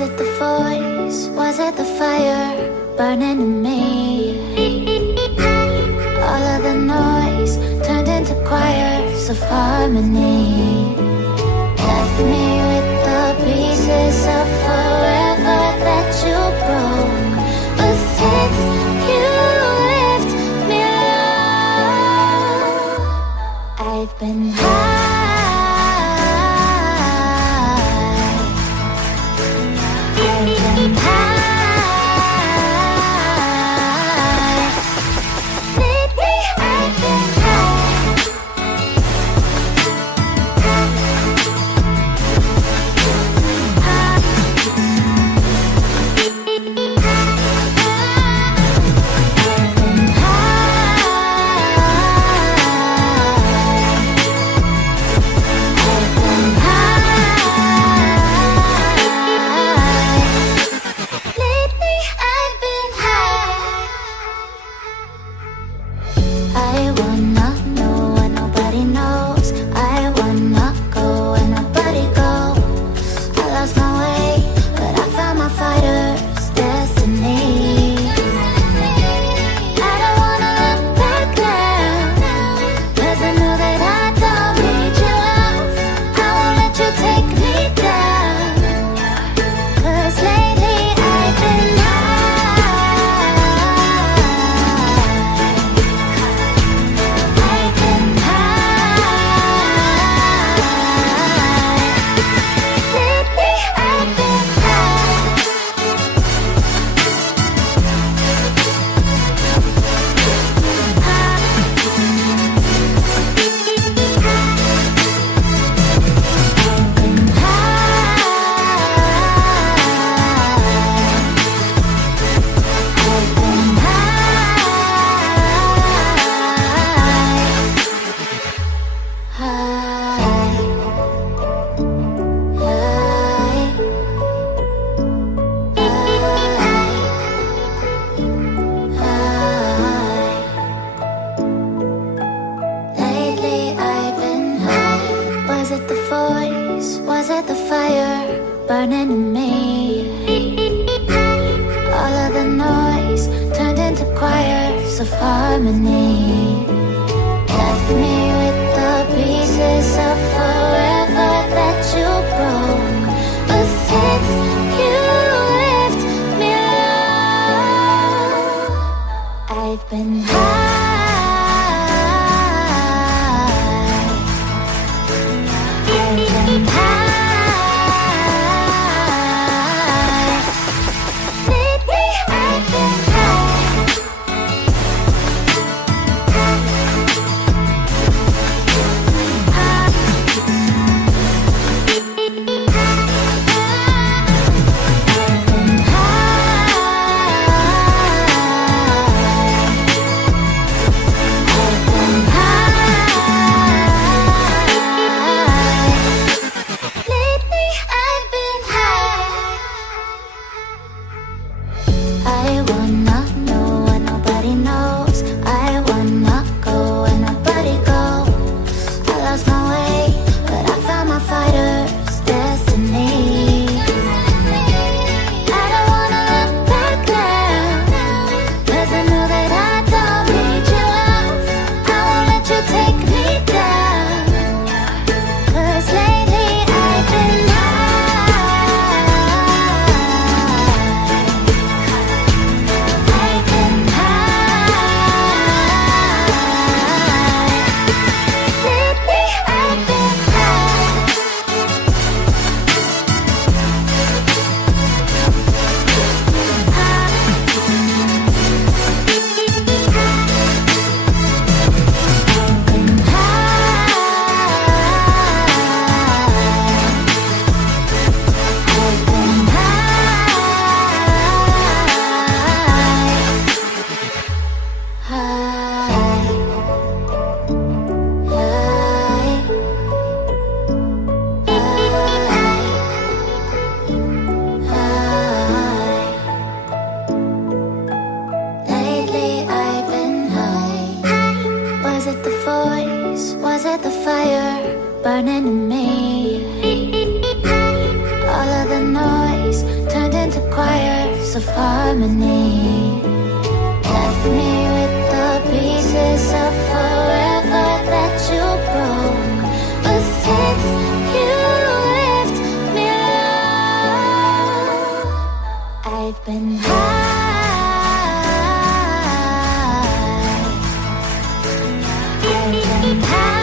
Was it the voice? Was it the fire burning in me? All of the noise turned into choirs of harmony. Left me with the pieces of forever that you broke. But since you left me alone, I've been high. Burning in me. All of the noise turned into choirs of harmony. Left me with the pieces of forever that you broke. But since you left me alone, I've been high. I've been high. burning in me. All of the noise into choirs of harmony. Left me with the pieces of forever that you broke. But since you left me alone, I've been high. I've been high.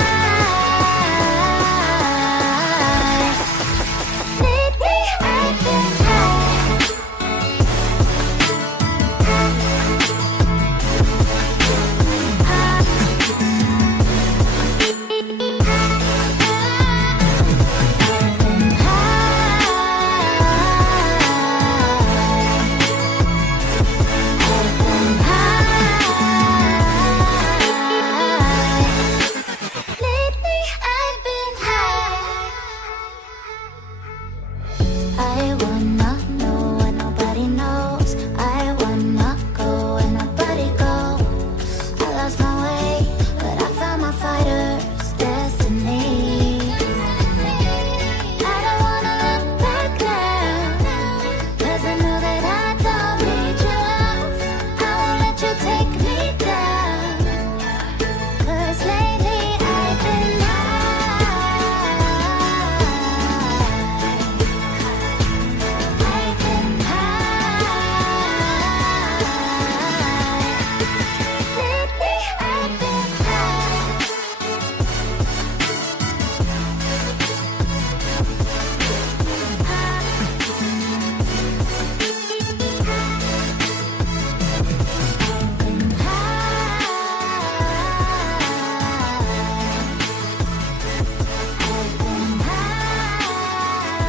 Lately I've been I wanna